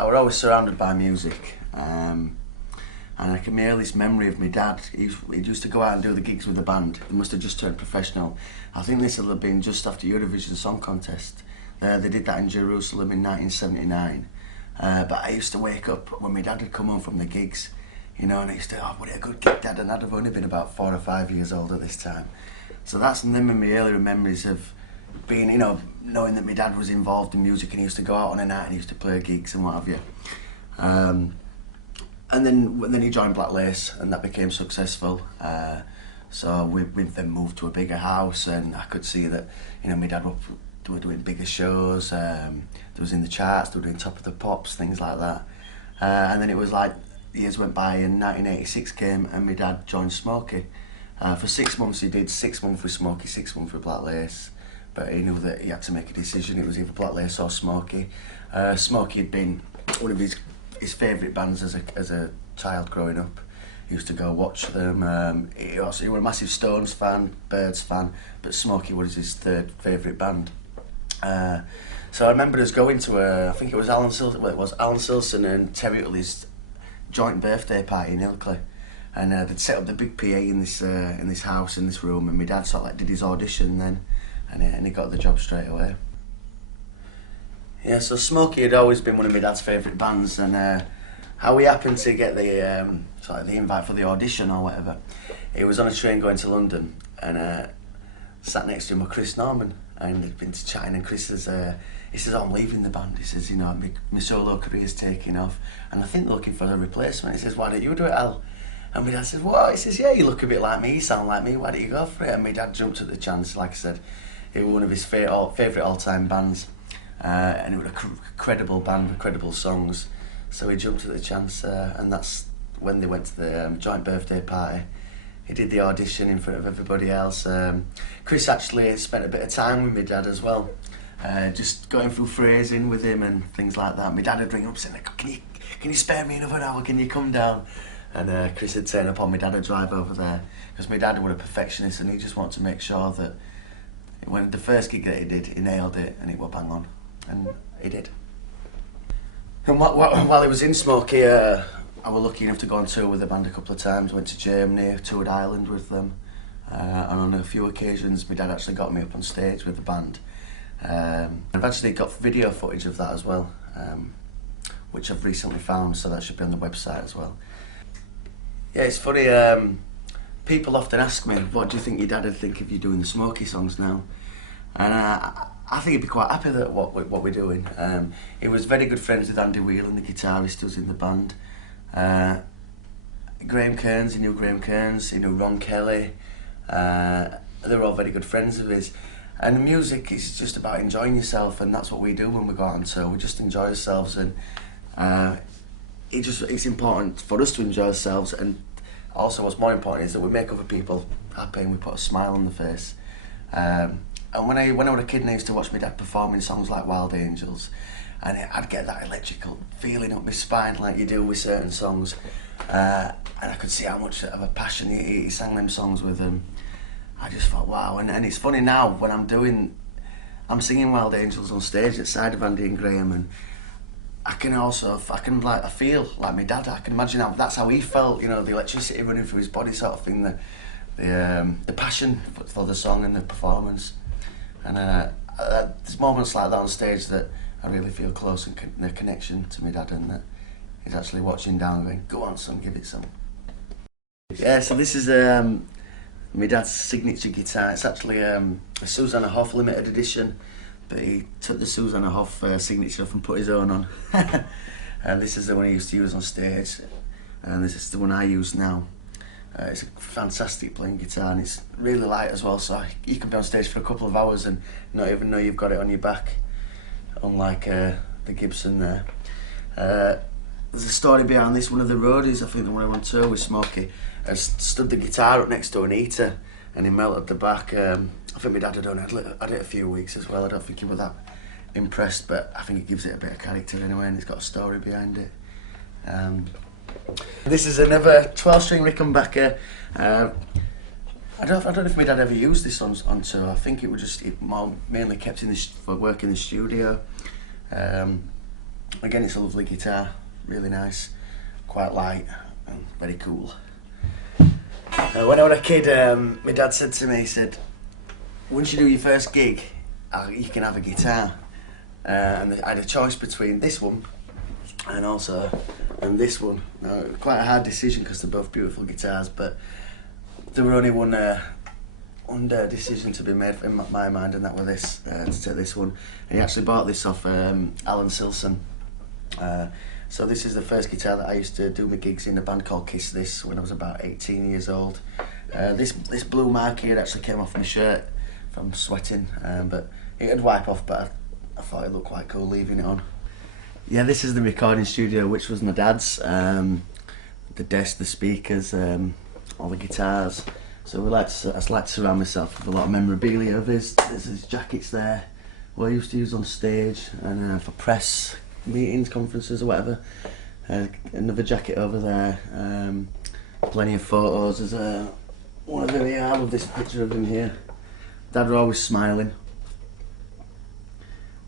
I was always surrounded by music, and my earliest memory of my dad, he used to go out and do the gigs with the band. He must have just turned professional. I think this will have been just after Eurovision Song Contest. They did that in Jerusalem in 1979. But I used to wake up when my dad had come home from the gigs, you know, and I used to, oh, what a good gig, Dad, and I'd have only been about 4 or 5 years old at this time. So that's them and my earlier memories of being, you know, knowing that my dad was involved in music and he used to go out on a night and he used to play gigs and what have you. And then he joined Black Lace and that became successful. So we then moved to a bigger house and I could see that, you know, my dad were doing bigger shows, they was in the charts, they were doing Top of the Pops, things like that. And then it was like, years went by and 1986 came and my dad joined Smokie. For 6 months he did 6 months with Smokie, 6 months with Black Lace. But he knew that he had to make a decision, it was either Black Lace or Smokie. Smokie had been one of his favourite bands as a child growing up. He used to go watch them. He was a massive Stones fan, Birds fan, but Smokie was his third favourite band. So I remember us going to I think it was Alan Silson and Terry Utley's joint birthday party in Ilkley, and they'd set up the big PA in this house, in this room, and my dad sort of like did his audition then, and he got the job straight away. Yeah, so Smokie had always been one of my dad's favourite bands, and how we happened to get the the invite for the audition or whatever, he was on a train going to London, and sat next to him with Chris Norman, and he'd been chatting, and Chris says, he says, oh, I'm leaving the band. He says, you know, my solo career's taking off, and I think they're looking for a replacement. He says, why don't you do it, Al? And my dad says, what? He says, yeah, you look a bit like me, you sound like me, why don't you go for it? And my dad jumped at the chance. Like I said, it was one of his favourite all-time bands, and it was a credible band with credible songs, so he jumped at the chance, and that's when they went to the joint birthday party. He did the audition in front of everybody else. Chris actually spent a bit of time with my dad as well, just going through phrasing with him and things like that. My dad would ring up saying, like, can you spare me another hour, can you come down? And Chris would turn up on my dad would drive over there, because my dad was a perfectionist and he just wanted to make sure that when the first gig that he did, he nailed it and it was bang on, and he did. And while he was in Smokie, I was lucky enough to go on tour with the band a couple of times. Went to Germany, toured Ireland with them, and on a few occasions my dad actually got me up on stage with the band. I've actually got video footage of that as well, which I've recently found, so that should be on the website as well. Yeah, it's funny, people often ask me, what do you think your dad would think of you doing the Smokie songs now? And I think he'd be quite happy that what we're doing. He was very good friends with Andy Whelan, the guitarist who's in the band. Graham Kearns, he knew Graham Kearns, he knew Ron Kelly. They were all very good friends of his. And the music is just about enjoying yourself, and that's what we do when we go out on tour. We just enjoy ourselves, and it's important for us to enjoy ourselves, and also what's more important is that we make other people happy and we put a smile on the face. And when I was a kid and I used to watch my dad performing songs like Wild Angels, and I'd get that electrical feeling up my spine like you do with certain songs, and I could see how much of a passion he sang them songs with them. I just thought, wow. And it's funny now when I'm singing Wild Angels on stage at side of Andy and Graham, and I feel like my dad. I can imagine that's how he felt, you know, the electricity running through his body sort of thing, the passion for the song and the performance. And there's moments like that on stage that I really feel close and the connection to my dad, and that he's actually watching down and going, go on son, give it some. Yeah, so this is my dad's signature guitar. It's actually a Susanna Hoff limited edition, but he took the Susanna Hoff signature off and put his own on. And this is the one he used to use on stage, and this is the one I use now. It's a fantastic playing guitar, and it's really light as well, so you can be on stage for a couple of hours and not even know you've got it on your back, unlike the Gibson there. There's a story behind this. One of the roadies, I think the one I went on tour with Smokie, stood the guitar up next to an heater and he melted the back. I think my dad had had it a few weeks as well. I don't think he was that impressed, but I think it gives it a bit of character anyway, and it's got a story behind it. This is another 12-string Rickenbacker. I don't know if my dad ever used this on tour. I think it was just mainly kept for work in the studio. Again, it's a lovely guitar, really nice, quite light and very cool. When I was a kid, my dad said to me, he said, once you do your first gig, you can have a guitar. And I had a choice between this one and this one. Now, quite a hard decision because they're both beautiful guitars, but there were only one decision to be made in my mind, and that was this, to take this one. And he actually bought this off Alan Silson. So this is the first guitar that I used to do my gigs in a band called Kiss This when I was about 18 years old. This blue mark here actually came off my shirt from sweating, but it'd wipe off, but I thought it looked quite cool leaving it on. Yeah, this is the recording studio, which was my dad's. The desk, the speakers, all the guitars. So I like to surround myself with a lot of memorabilia of his. There's his jackets there, what I used to use on stage and for press meetings, conferences or whatever. Another jacket over there. Plenty of photos. There's one of them here. I love this picture of him here. Dad was always smiling.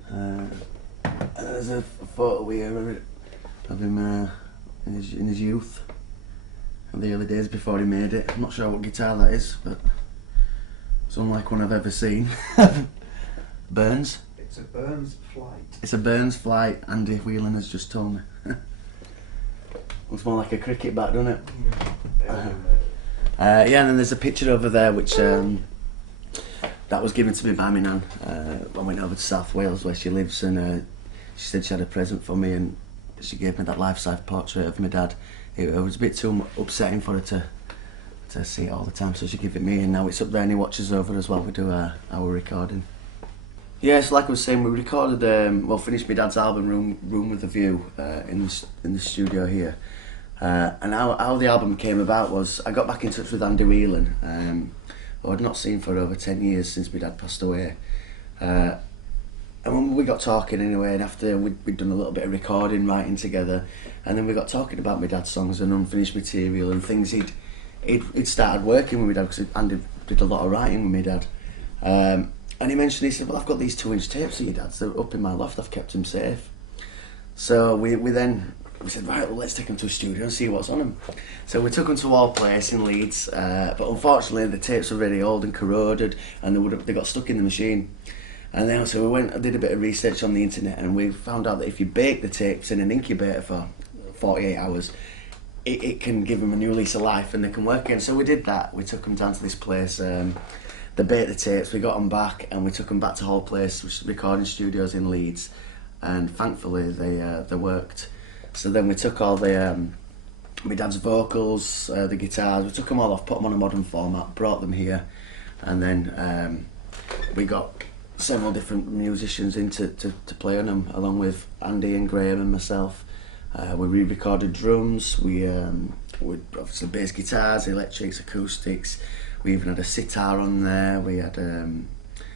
And there's a photo here of him in his youth, the early days before he made it. I'm not sure what guitar that is, but it's unlike one I've ever seen. Burns. It's a Burns Flight. It's a Burns Flight, Andy Whelan has just told me. Looks more like a cricket bat, doesn't it? Yeah, and then there's a picture over there which that was given to me by my nan. I went over to South Wales where she lives, and she said she had a present for me, and she gave me that life-size portrait of my dad. It was a bit too upsetting for her to see it all the time, so she gave it me, and now it's up there and he watches over as well. We do our recording. Yeah, so like I was saying, we recorded, finished my dad's album, Room with a View, in the studio here. And how the album came about was, I got back in touch with Andy Whelan, who I'd not seen for over 10 years since my dad passed away. And when we got talking anyway, and after we'd done a little bit of recording, writing together, and then we got talking about my dad's songs and unfinished material and things he'd started working with my dad, because Andy did a lot of writing with my dad. And he mentioned, he said, well, I've got these 2-inch tapes of your dad's, they're up in my loft, I've kept them safe. So we said, right, well, let's take them to a studio and see what's on them. So we took them to Wall Place in Leeds, but unfortunately the tapes were very old and corroded, and they got stuck in the machine. And then so we went and did a bit of research on the internet, and we found out that if you bake the tapes in an incubator for 48 hours, it can give them a new lease of life and they can work again. So we did that. We took them down to this place. They baked the tapes, we got them back, and we took them back to Hall Place, which is recording studios in Leeds, and thankfully they worked. So then we took all the my dad's vocals, the guitars, we took them all off, put them on a modern format, brought them here, and then we got several different musicians in to play on them, along with Andy and Graham and myself. We re-recorded drums, we obviously bass guitars, electrics, acoustics. We even had a sitar on there, we had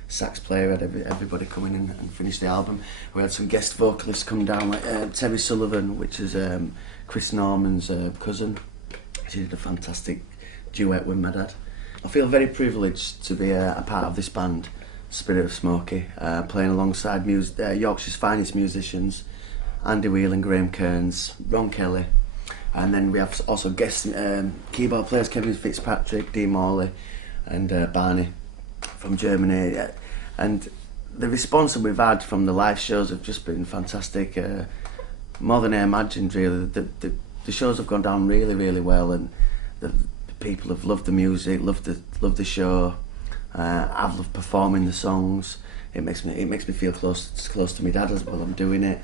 sax player, we had everybody come in and finish the album. We had some guest vocalists come down, like Terry Sullivan, which is Chris Norman's cousin. She did a fantastic duet with my dad. I feel very privileged to be a part of this band, Spirit of Smokie, playing alongside Yorkshire's finest musicians, Andy Whelan, Graham Kearns, Ron Kelly. And then we have also guest keyboard players, Kevin Fitzpatrick, Dee Morley and Barney from Germany. And the response that we've had from the live shows have just been fantastic, more than I imagined really. The shows have gone down really, really well, and the people have loved the music, loved the show. I've loved performing the songs. It makes me feel close to my dad as well. I'm doing it.